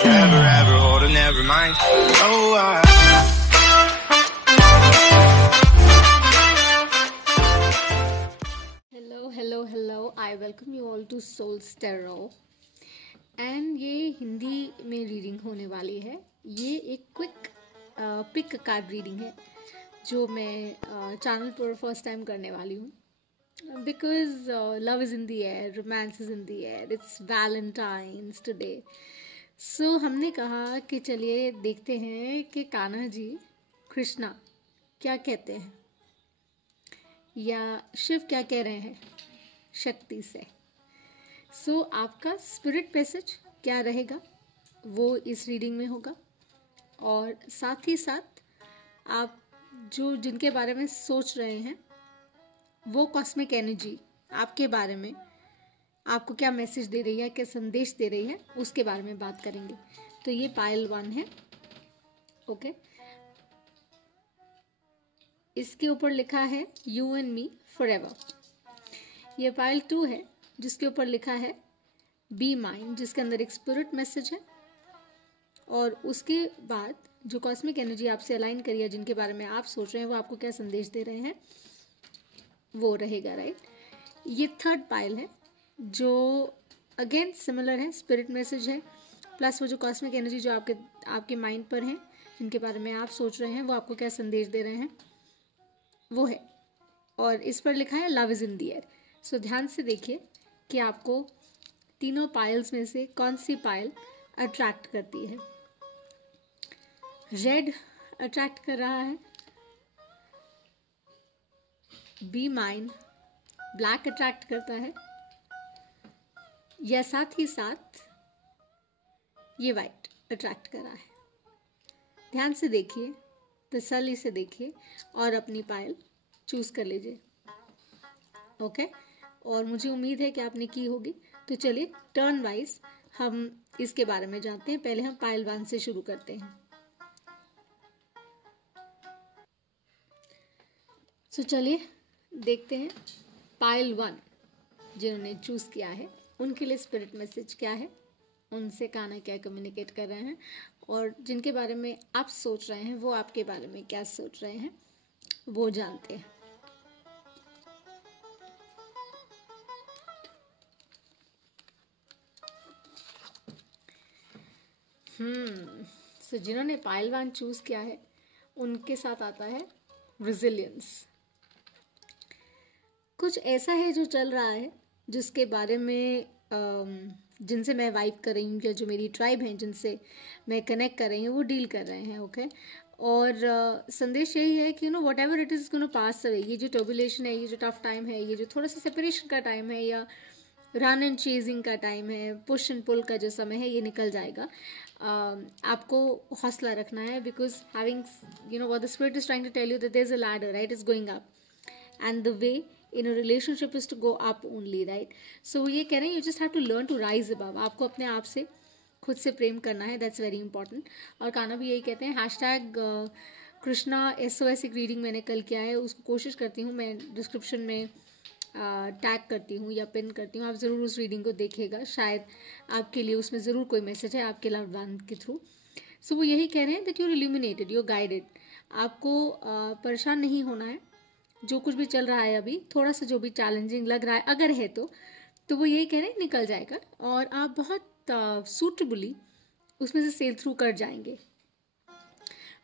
forever, ever hold a never mind. Oh, Hello. I welcome you all to Soul's Tarot. And ये हिंदी में reading होने वाली है. ये एक क्विक पिक कार्ड रीडिंग है जो मैं चैनल पर फर्स्ट टाइम करने वाली हूँ. Because love is in the air, romance is in the air, it's Valentine's today. So हमने कहा कि चलिए देखते हैं कि कान्हा जी कृष्णा क्या कहते हैं या शिव क्या कह रहे हैं शक्ति से. सो आपका स्पिरिट मैसेज क्या रहेगा वो इस रीडिंग में होगा. और साथ ही साथ आप जो जिनके बारे में सोच रहे हैं वो कॉस्मिक एनर्जी आपके बारे में आपको क्या मैसेज दे रही है, क्या संदेश दे रही है, उसके बारे में बात करेंगे. तो ये पाइल 1 है. ओके. इसके ऊपर लिखा है यू एंड मी फॉरएवर. ये पाइल 2 है जिसके ऊपर लिखा है बी माइंड, जिसके अंदर एक स्पिरिट मैसेज है. और उसके बाद जो कॉस्मिक एनर्जी आपसे अलाइन करी है, जिनके बारे में आप सोच रहे हैं वो आपको क्या संदेश दे रहे हैं वो रहेगा. राइट. ये थर्ड पाइल है जो अगेन सिमिलर है, स्पिरिट मैसेज है प्लस वो जो कॉस्मिक एनर्जी जो आपके माइंड पर है, जिनके बारे में आप सोच रहे हैं वो आपको क्या संदेश दे रहे हैं वो है. और इस पर लिखा है love is in the air. So ध्यान से देखिए कि आपको तीनों पाइल्स में से कौन सी पाइल अट्रैक्ट करती है. रेड अट्रैक्ट कर रहा है, बी माइंड ब्लैक अट्रैक्ट करता है, या साथ ही साथ ये वाइट अट्रैक्ट कर रहा है. ध्यान से देखिए, तसल्ली से देखिए और अपनी पाइल चूज कर लीजिए. ओके. और मुझे उम्मीद है कि आपने की होगी. तो चलिए टर्न वाइज हम इसके बारे में जानते हैं. पहले हम पाइल 1 से शुरू करते हैं. तो चलिए देखते हैं पाइल 1 जिन्होंने चूज किया है उनके लिए स्पिरिट मैसेज क्या है, उनसे कान्हा क्या कम्युनिकेट कर रहे हैं, और जिनके बारे में आप सोच रहे हैं वो आपके बारे में क्या सोच रहे हैं वो जानते हैं. सो जिन्होंने पाइल 1 चूज किया है उनके साथ आता है रेजिलियंस. कुछ ऐसा है जो चल रहा है जिसके बारे में जिनसे मैं वाइब कर रही हूँ या जो मेरी ट्राइब हैं जिनसे मैं कनेक्ट कर रही हूँ वो डील कर रहे हैं. ओके. और संदेश यही है कि what ever it is gonna pass away. ये जो टर्बुलेशन है, ये जो टफ टाइम है, ये जो थोड़ा सा सेपरेशन का टाइम है या रन एंड चेजिंग का टाइम है, पुश एंड पुल का जो समय है, ये निकल जाएगा. आपको हौसला रखना है because having what the spirit is trying to tell you that there is a ladder, right, is going up and the way in a relationship is to go up only, right? So ये कह रहे हैं you just have to learn to rise above. आपको अपने आप से खुद से प्रेम करना है. that's very important. और कान्हा भी यही कहते हैं. हैशटैग कृष्णा SOS एक रीडिंग मैंने कल किया है, उसको कोशिश करती हूँ मैं डिस्क्रिप्शन में टैग करती हूँ या पिन करती हूँ. आप ज़रूर उस रीडिंग को देखिएगा, शायद आपके लिए उसमें ज़रूर कोई मैसेज है आपके लव्ड वन के थ्रू. सो वो यही कह रहे हैं that you are illuminated, you are guided. आपको परेशान नहीं होना है. जो कुछ भी चल रहा है अभी, थोड़ा सा जो भी चैलेंजिंग लग रहा है अगर है तो वो यही कह रहे हैं निकल जाएगा और आप बहुत सूटेबली उसमें से सेल थ्रू कर जाएंगे.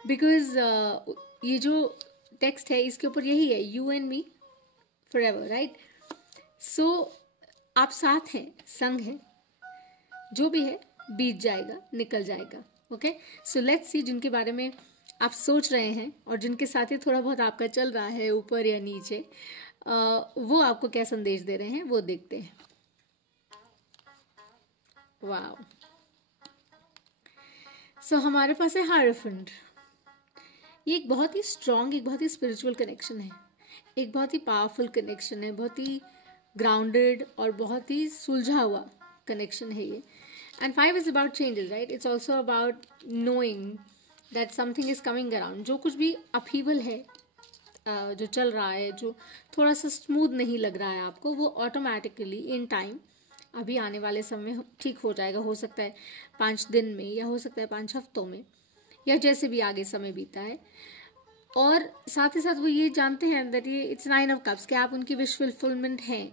बिकॉज ये जो टेक्स्ट है इसके ऊपर यही है you and me forever, right. So आप साथ हैं, संग हैं, जो भी है बीत जाएगा, निकल जाएगा. ओके. सो लेट्स सी जिनके बारे में आप सोच रहे हैं और जिनके साथ ही थोड़ा बहुत आपका चल रहा है ऊपर या नीचे, वो आपको क्या संदेश दे रहे हैं वो देखते हैं. वाओ. सो हमारे पास है हायरोफेंट. ये एक बहुत ही स्ट्रॉन्ग, एक बहुत ही स्पिरिचुअल कनेक्शन है, एक बहुत ही पावरफुल कनेक्शन है, बहुत ही ग्राउंडेड और बहुत ही सुलझा हुआ कनेक्शन है ये. And 5 is about changes, right. It's also about knowing that something is coming around. जो कुछ भी अपहीवल है, जो चल रहा है, जो थोड़ा सा स्मूथ नहीं लग रहा है आपको, वो ऑटोमेटिकली इन टाइम अभी आने वाले समय में ठीक हो जाएगा, हो सकता है 5 दिन में या हो सकता है 5 हफ्तों में या जैसे भी आगे समय बीता है। और साथ ही साथ वो ये जानते हैं अंदर, ये इट्स 9 ऑफ कप्स कि आप उनकी विश फुलफिलमेंट हैं,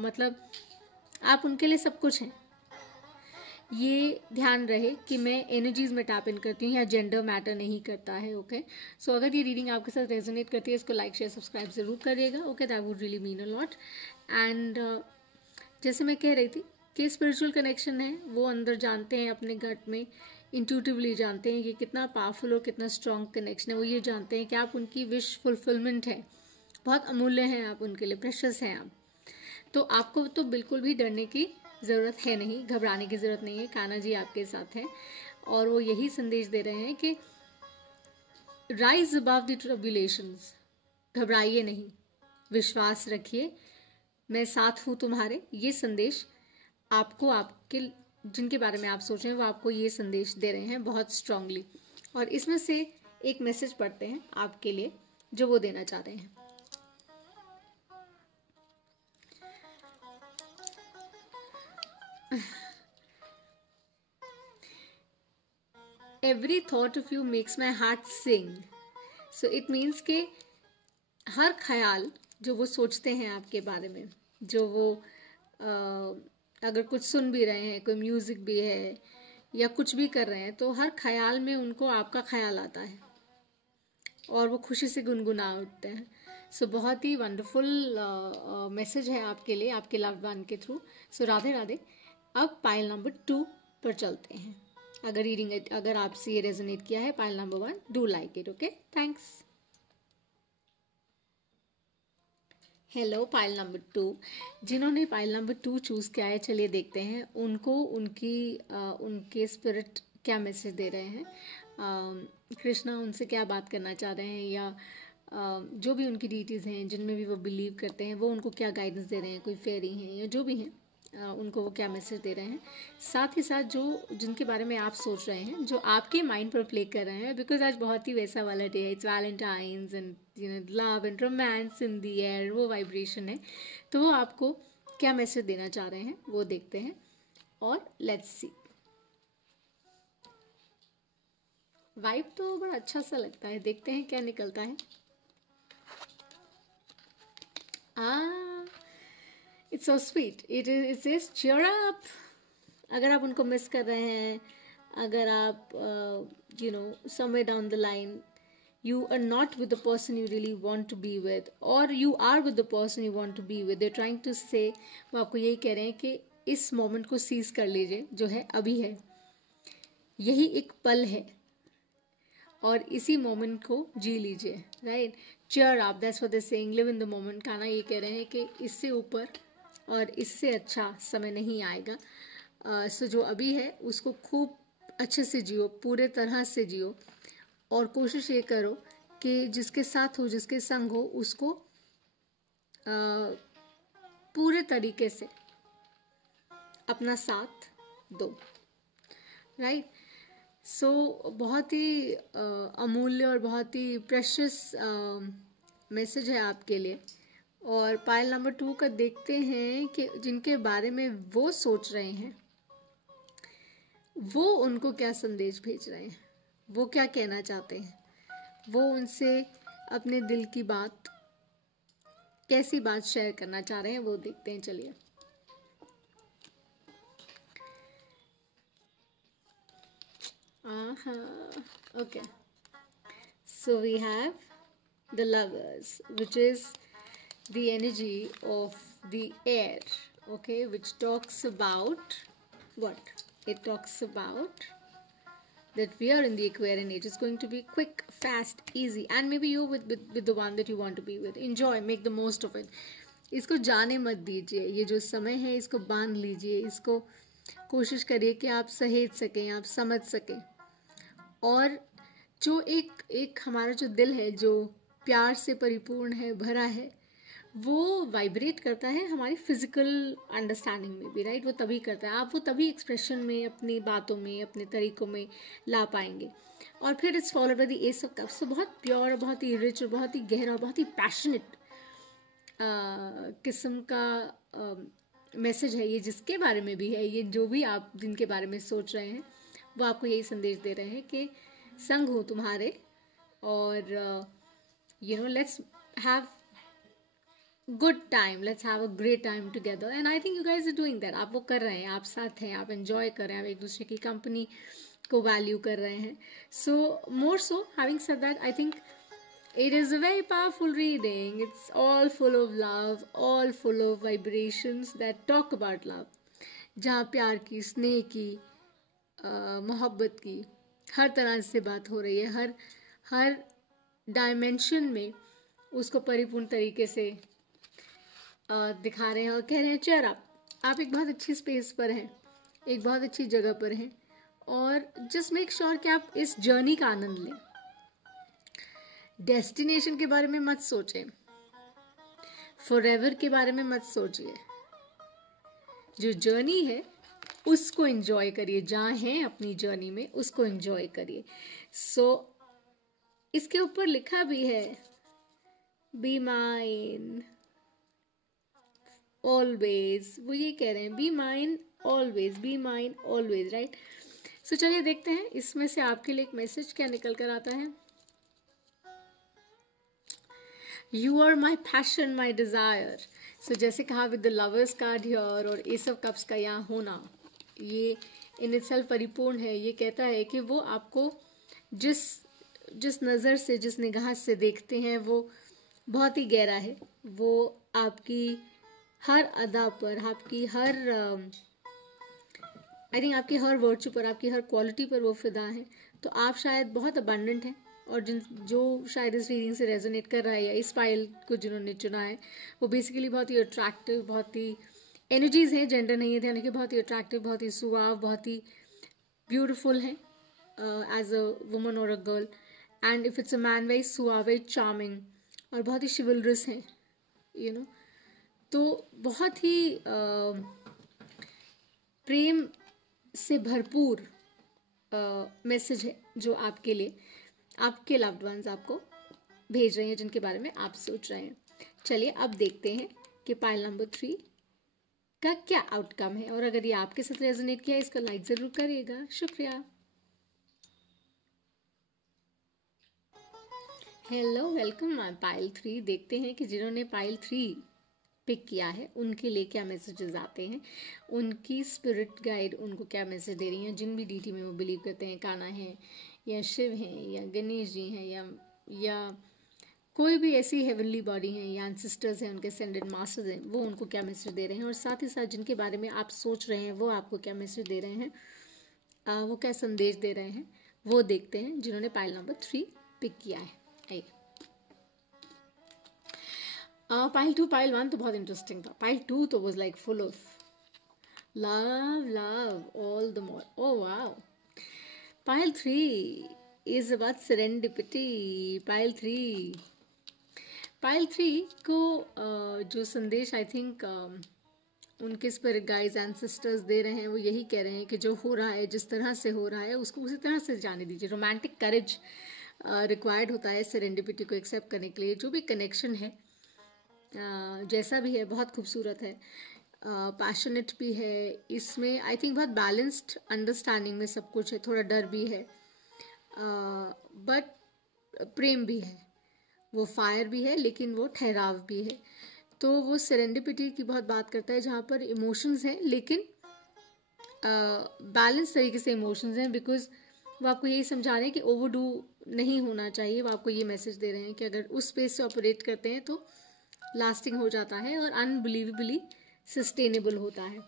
मतलब आप उनके लिए सब कुछ हैं। ये ध्यान रहे कि मैं एनर्जीज में टैप इन करती हूँ या जेंडर मैटर नहीं करता है। ओके, सो अगर ये रीडिंग आपके साथ रेजोनेट करती है, इसको लाइक शेयर सब्सक्राइब जरूर करिएगा। Okay, that would really mean a lot. And जैसे मैं कह रही थी कि स्पिरिचुअल कनेक्शन है, वो अंदर जानते हैं, अपने गट में इंट्यूटिवली जानते हैं कि कितना पावरफुल और कितना स्ट्रॉन्ग कनेक्शन है। वो ये जानते हैं कि आप उनकी विश फुलफिलमेंट है, बहुत अमूल्य हैं आप उनके लिए, प्रेशियस हैं आप। तो आपको तो बिल्कुल भी डरने की ज़रूरत है नहीं, घबराने की ज़रूरत नहीं है। कान्हा जी आपके साथ हैं और वो यही संदेश दे रहे हैं कि राइज अबव द ट्रबुलेशंस, घबराइए नहीं, विश्वास रखिए, मैं साथ हूँ तुम्हारे। ये संदेश आपको, आपके जिनके बारे में आप सोच रहे हैं वो आपको ये संदेश दे रहे हैं बहुत स्ट्रांगली। और इसमें से एक मैसेज पढ़ते हैं आपके लिए जो वो देना चाह रहे हैं। Every thought of you makes my heart sing. So it means कि हर ख्याल जो वो सोचते हैं आपके बारे में, जो वो अगर कुछ सुन भी रहे हैं, कोई म्यूज़िक भी है या कुछ भी कर रहे हैं, तो हर ख्याल में उनको आपका ख्याल आता है और वो खुशी से गुनगुना उठते हैं। सो बहुत ही वंडरफुल मैसेज है आपके लिए, आपके लव्ड वन के थ्रू। सो राधे राधे। अब पाइल नंबर 2 पर चलते हैं। अगर आपसे ये रेजोनेट किया है pile number 1, do like it. Okay, thanks. Hello pile number 2, जिन्होंने पाइल नंबर 2 चूज़ किया है, चलिए देखते हैं उनको उनके स्पिरिट क्या मैसेज दे रहे हैं। कृष्णा उनसे क्या बात करना चाह रहे हैं, या जो भी उनकी डीटीज़ हैं जिनमें भी वो बिलीव करते हैं, वो उनको क्या गाइडेंस दे रहे हैं, कोई फेरी हैं या जो भी हैं, उनको वो क्या मैसेज दे रहे हैं। साथ ही साथ जिनके बारे में आप सोच रहे हैं, जो आपके माइंड पर प्ले कर रहे हैं, बिकॉज आज बहुत ही वैसा वाला डे है, it's Valentine's and love and romance in the air, वो वाइब्रेशन है। तो वो आपको क्या मैसेज देना चाह रहे हैं वो देखते हैं और लेट्स सी। वाइब तो बड़ा अच्छा सा लगता है, देखते हैं क्या निकलता है। It's so sweet, it is cheer up। अगर आप उनको मिस कर रहे हैं, अगर आप somewhere down the line you are not with the person you really want to be with, or you are with the person you want to be with, they're trying to say, वो आपको यही कह रहे हैं कि इस moment को seize कर लीजिए, जो है अभी है, यही एक पल है और इसी मोमेंट को जी लीजिए। Right, cheer up, that's what they're saying, live in the moment। Kanha ये कह रहे हैं कि इससे ऊपर और इससे अच्छा समय नहीं आएगा। सो जो अभी है उसको खूब अच्छे से जियो, पूरे तरह से जियो, और कोशिश ये करो कि जिसके साथ हो, जिसके संग हो, उसको पूरे तरीके से अपना साथ दो। राइट, सो बहुत ही अमूल्य और बहुत ही प्रेशियस मैसेज है आपके लिए। और पाइल नंबर 2 का देखते हैं कि जिनके बारे में वो सोच रहे हैं, वो उनको क्या संदेश भेज रहे हैं, वो क्या कहना चाहते हैं, वो उनसे अपने दिल की बात, कैसी बात शेयर करना चाह रहे हैं, वो देखते हैं। चलिए, okay, so we have the lovers, which is the energy of the air, okay, which talks about what? It talks about that we are in the Aquarian age. It's going to be quick, fast, easy, and maybe you with the one that you want to be with. Enjoy, make the most of it. इसको जाने मत दीजिए, ये जो समय है इसको बांध लीजिए, इसको कोशिश करिए कि आप सहेज सकें, आप समझ सकें। और जो एक हमारा जो दिल है, जो प्यार से परिपूर्ण है, भरा है, वो वाइब्रेट करता है हमारी फिजिकल अंडरस्टैंडिंग में भी। राइट, वो तभी करता है, आप वो तभी एक्सप्रेशन में, अपनी बातों में, अपने तरीकों में ला पाएंगे। और फिर it's followed by the S of cups. तो बहुत प्योर, बहुत ही रिच और बहुत ही गहरा, बहुत ही पैशनेट किस्म का मैसेज है ये, जिसके बारे में भी है ये, जो भी आप जिनके बारे में सोच रहे हैं वो आपको यही संदेश दे रहे हैं कि संग हो तुम्हारे, और let's have good time, let's have a great time together, and I think you guys are doing that. आप वो कर रहे हैं, आप साथ हैं, आप एंजॉय कर रहे हैं, आप एक दूसरे की कंपनी को वैल्यू कर रहे हैं. So more so, having said that, I think it is a very powerful reading. It's all full of love, all full of vibrations that talk about love. जहाँ प्यार की, स्नेह की, मोहब्बत की हर तरह से बात हो रही है, हर डायमेंशन में उसको परिपूर्ण तरीके से दिखा रहे हैं और कह रहे हैं चेयर आप एक बहुत अच्छी स्पेस पर हैं, एक बहुत अच्छी जगह पर हैं, और जस्ट मेक श्योर कि आप इस जर्नी का आनंद लें. डेस्टिनेशन के बारे में मत सोचें, फॉरएवर के बारे में मत सोचिए. जो जर्नी है उसको एंजॉय करिए, जहाँ हैं अपनी जर्नी में उसको एंजॉय करिए. सो इसके ऊपर लिखा भी है, बी माइन ऑलवेज. वो ये कह रहे हैं, be mine always, be mine always, right. So चलिए देखते हैं इसमें से आपके लिए एक मैसेज क्या निकल कर आता है. You are my passion, my desire. So जैसे कहा with the lovers card here और ये सब कप्स का यहाँ होना, ये in itself परिपूर्ण है. ये कहता है कि वो आपको जिस नज़र से, जिस निगाह से देखते हैं वो बहुत ही गहरा है. वो आपकी हर अदा पर, आपकी हर आई थिंक आपकी हर वर्चू पर, आपकी हर क्वालिटी पर वो फिदा है. तो आप शायद बहुत अबंडेंट हैं, और जो शायद इस फीलिंग से रेजोनेट कर रहा है, या इस फाइल को जिन्होंने चुना है, वो बेसिकली बहुत ही अट्रैक्टिव, बहुत ही एनर्जीज हैं, जेंडर नहीं है ध्यान रखिए, बहुत ही अट्रैक्टिव, बहुत ही सुहाव, बहुत ही ब्यूटिफुल है एज अ वुमन और a girl. And if it's a man, very suave, very charming, और बहुत ही शिवलरस हैं, तो बहुत ही प्रेम से भरपूर मैसेज है जो आपके लिए आपके लव्ड वंस आपको भेज रहे हैं, जिनके बारे में आप सोच रहे हैं. चलिए अब देखते हैं कि पाइल नंबर 3 का क्या आउटकम है, और अगर ये आपके साथ रेजोनेट किया इसका लाइक जरूर करिएगा. शुक्रिया. Hello, welcome my pile 3. देखते हैं कि जिन्होंने पाइल 3 पिक किया है उनके लिए क्या मैसेजेस आते हैं, उनकी स्पिरिट गाइड उनको क्या मैसेज दे रही हैं. जिन भी डीटी में वो बिलीव करते हैं, कान्हा है या शिव हैं या गणेश जी हैं या कोई भी ऐसी हेवनली बॉडी हैं या एंसेस्टर्स हैं, उनके असेंडेड मास्टर्स हैं, वो उनको क्या मैसेज दे रहे हैं, और साथ ही साथ जिनके बारे में आप सोच रहे हैं वो आपको क्या मैसेज दे रहे हैं, वो क्या संदेश दे रहे हैं, वो देखते हैं जिन्होंने पाइल नंबर 3 पिक किया है. आइए. पाइल 2, पाइल 1 तो बहुत इंटरेस्टिंग था. पाइल 2 तो was like full of love all the more. Oh wow. Pile 3 is about serendipity. Pile 3 को जो संदेश आई थिंक उनके स्पिरिट गाइड्स एंसेस्टर्स दे रहे हैं, वो यही कह रहे हैं कि जो हो रहा है, जिस तरह से हो रहा है, उसको उसी तरह से जाने दीजिए. रोमांटिक करेज रिक्वायर्ड होता है सेरेंडिपिटी को एक्सेप्ट करने के लिए. जो भी कनेक्शन है, जैसा भी है, बहुत खूबसूरत है, पैशनेट भी है. इसमें आई थिंक बहुत बैलेंस्ड अंडरस्टैंडिंग में सब कुछ है. थोड़ा डर भी है, बट प्रेम भी है. वो फायर भी है, लेकिन वो ठहराव भी है. तो वो सेरेंडिपिटी की बहुत बात करता है, जहाँ पर इमोशंस हैं लेकिन बैलेंस तरीके से इमोशंस हैं, बिकॉज वो आपको यही समझा रहे हैं कि ओवरडू नहीं होना चाहिए. वो आपको ये मैसेज दे रहे हैं कि अगर उस स्पेस से ऑपरेट करते हैं तो लास्टिंग हो जाता है और अनबिलीवेबली सस्टेनेबल होता है.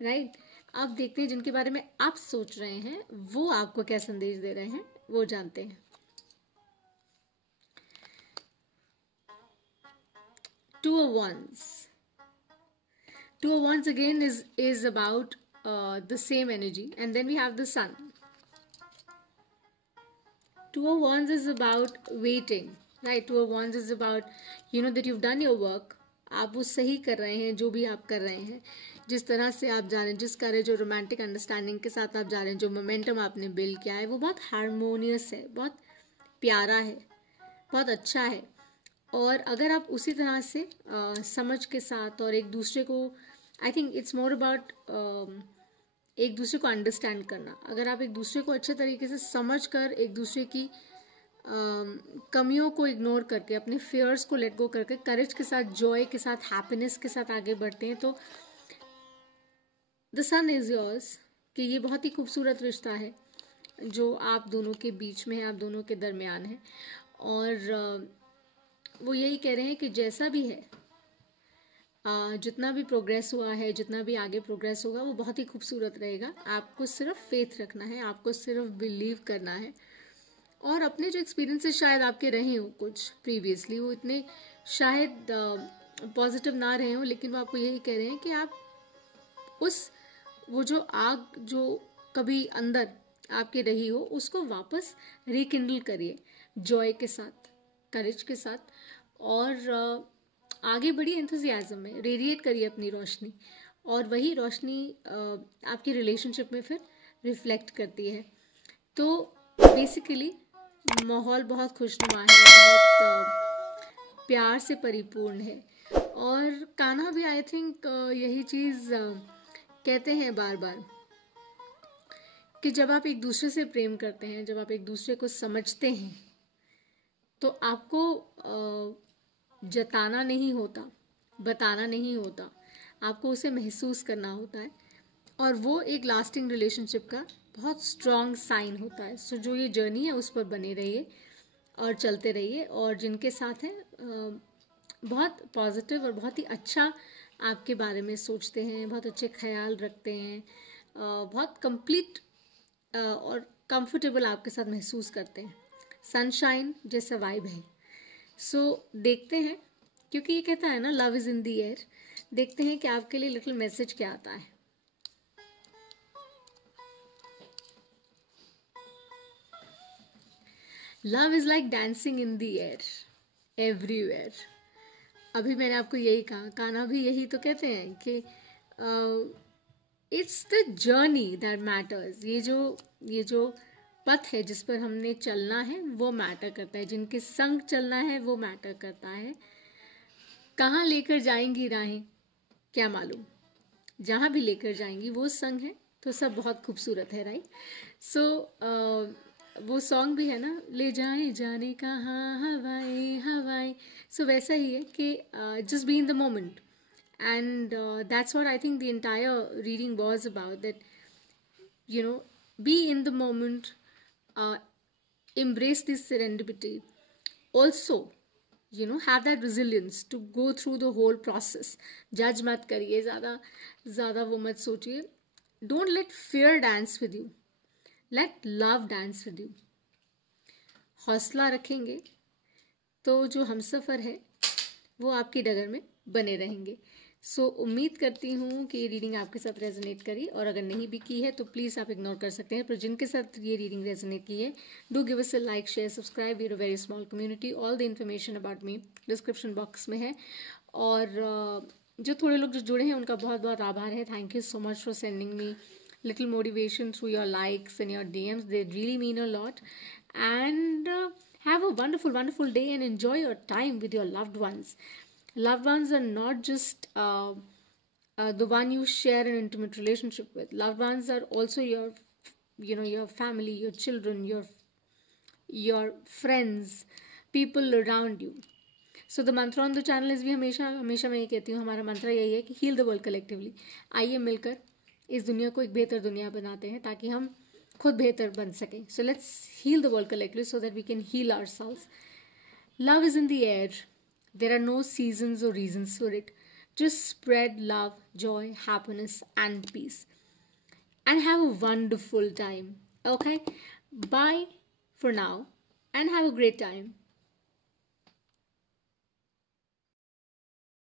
राइट. अब देखते हैं जिनके बारे में आप सोच रहे हैं वो आपको क्या संदेश दे रहे हैं, वो जानते हैं. Two of Wands. Two of Wands again is about the same energy, and then we have the Sun. Two of Wands is about waiting, right? Two of Wands is about that you've done your work. आप वो सही कर रहे हैं जो भी आप कर रहे हैं, जिस तरह से आप जा रहे हैं, जिस करेज और रोमांटिक अंडरस्टैंडिंग के साथ आप जा रहे हैं, जो मोमेंटम आपने बिल्ड किया है वो बहुत हारमोनियस है, बहुत प्यारा है, बहुत अच्छा है. और अगर आप उसी तरह से समझ के साथ और एक दूसरे को I think it's more about एक दूसरे को अंडरस्टैंड करना. अगर आप एक दूसरे को अच्छे तरीके से समझ कर एक दूसरे की कमियों को इग्नोर करके, अपने फेयर्स को लेट गो करके, करेज के साथ, जॉय के साथ, हैप्पीनेस के साथ आगे बढ़ते हैं, तो द सन इज योर्स. कि ये बहुत ही खूबसूरत रिश्ता है जो आप दोनों के बीच में है, आप दोनों के दरमियान है. और वो यही कह रहे हैं कि जैसा भी है, जितना भी प्रोग्रेस हुआ है, जितना भी आगे प्रोग्रेस होगा, वो बहुत ही खूबसूरत रहेगा. आपको सिर्फ फेथ रखना है, आपको सिर्फ बिलीव करना है. और अपने जो एक्सपीरियंसेस शायद आपके रहे हो कुछ प्रीवियसली, वो इतने शायद पॉजिटिव ना रहे हो, लेकिन वो आपको यही कह रहे हैं कि आप वो जो आग जो कभी अंदर आपके रही हो, उसको वापस रिकिंडल करिए जॉय के साथ, करेज के साथ, और आगे बढ़िए एंथुजियाज्म में, रेडिएट करिए अपनी रोशनी. और वही रोशनी आपकी रिलेशनशिप में फिर रिफ्लेक्ट करती है. तो बेसिकली माहौल बहुत खुशनुमा है, बहुत प्यार से परिपूर्ण है. और कान्हा भी आई थिंक यही चीज़ कहते हैं बार बार कि जब आप एक दूसरे से प्रेम करते हैं, जब आप एक दूसरे को समझते हैं, तो आपको जताना नहीं होता, बताना नहीं होता, आपको उसे महसूस करना होता है. और वो एक लास्टिंग रिलेशनशिप का बहुत स्ट्रॉन्ग साइन होता है. सो जो ये जर्नी है उस पर बने रहिए और चलते रहिए. और जिनके साथ हैं बहुत पॉजिटिव और बहुत ही अच्छा आपके बारे में सोचते हैं, बहुत अच्छे ख्याल रखते हैं, बहुत कंप्लीट और कंफर्टेबल आपके साथ महसूस करते हैं. सनशाइन जैसा वाइब है. सो देखते हैं, क्योंकि ये कहता है ना love is in the air. देखते हैं कि आपके लिए लिटिल मैसेज क्या आता है. Love is like dancing in the air everywhere. अभी मैंने आपको यही कहा, कान्हा भी यही तो कहते हैं कि it's the journey that matters. ये जो पथ है जिस पर हमने चलना है वो मैटर करता है, जिनके संग चलना है वो मैटर करता है. कहाँ लेकर जाएंगी राहें क्या मालूम, जहाँ भी लेकर जाएंगी वो संग है, तो सब बहुत खूबसूरत है, राइट. सो वो सॉन्ग भी है ना, ले जाए जाने कहाँ हवाएं हवाएं. सो वैसा ही है कि just be in the moment. And that's what I think the entire reading was about, that you know, be in the moment, embrace this serendipity, also have that resilience to go through the whole process. जज मत करिए, ज़्यादा वो मत सोचिए. don't let fear dance with you, let love dance with you. हौसला रखेंगे तो जो हमसफ़र है वो आपकी डगर में बने रहेंगे. सो उम्मीद करती हूँ कि ये रीडिंग आपके साथ रेजोनेट करी, और अगर नहीं भी की है तो प्लीज़ आप इग्नोर कर सकते हैं. पर जिनके साथ ये रीडिंग रेजोनेट की है, do give us a like, share, subscribe. We are a very small community. All the information about me description box में है. और जो थोड़े लोग जो जुड़े हैं उनका बहुत बहुत आभार है. Thank you so much for sending me little motivation through your likes and your DMs. They really mean a lot. And have a wonderful, wonderful day and enjoy your time with your loved ones. Loved ones are not just the one you share an intimate relationship with. Loved ones are also your family, your children, your friends, people around you. So the mantra on the channel is, भी हमेशा मैं ये कहती हूँ, हमारा मंत्र यही है कि heal the world collectively. आइए मिलकर इस दुनिया को एक बेहतर दुनिया बनाते हैं ताकि हम खुद बेहतर बन सकें. So let's heal the world collectively so that we can heal ourselves. Love is in the air. There are no seasons or reasons for it. Just spread love, joy, happiness, and peace. And have a wonderful time. Okay? Bye for now and have a great time.